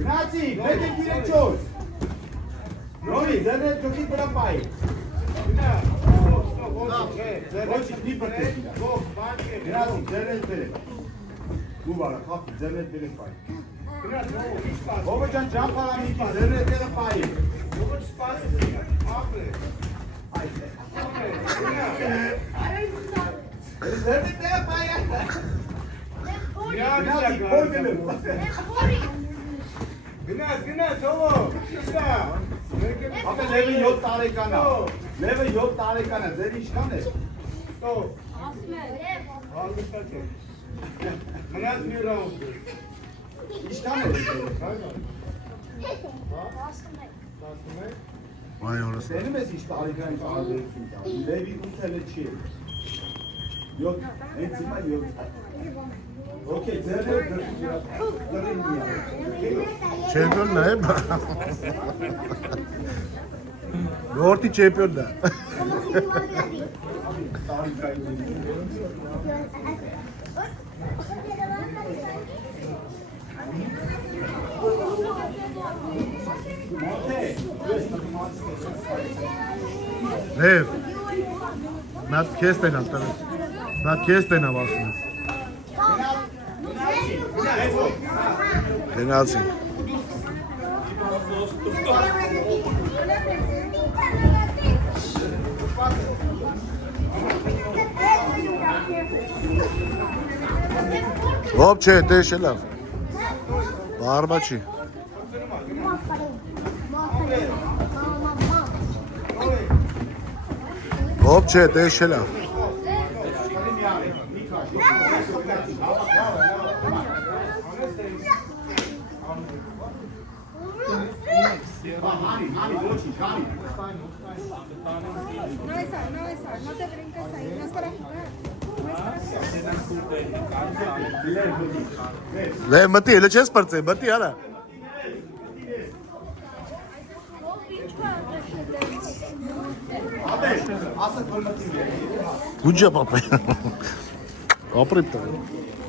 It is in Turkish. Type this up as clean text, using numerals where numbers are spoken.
Grazie, vedi chi è giusto. Noi, zene tutti per la pai. Oggi ti perché. Grazie, zene per. Guarda, fatto zene per il pai. Come già già para amici, zene per la pai. Come spazio? Apre. Zene per la pai. Grazie, poi Güneş oğlum. Abi leve yok tarikana. Leve yok tarikana. Zeri işkane. Stop. Aldı kaçı. Güneş bir round. İşkane. Vay orası. Benim es işte tarikana alıyorsun. Levi uteleci. Yok. Enzima yok. Okey, zerre Şampiyon ne hep? Yoğurti şampiyon da. Ver. Mat kesten al tabii. Mat kesten al aslında. Penalty. Hop çete şeyler. Bağırmaçı. Hop çete şeyler. No es, no te brinques ahí, no es para jugar. No es para jugar. Le mati ele ce spărțe, mati ala. Guccia papa. Oprit.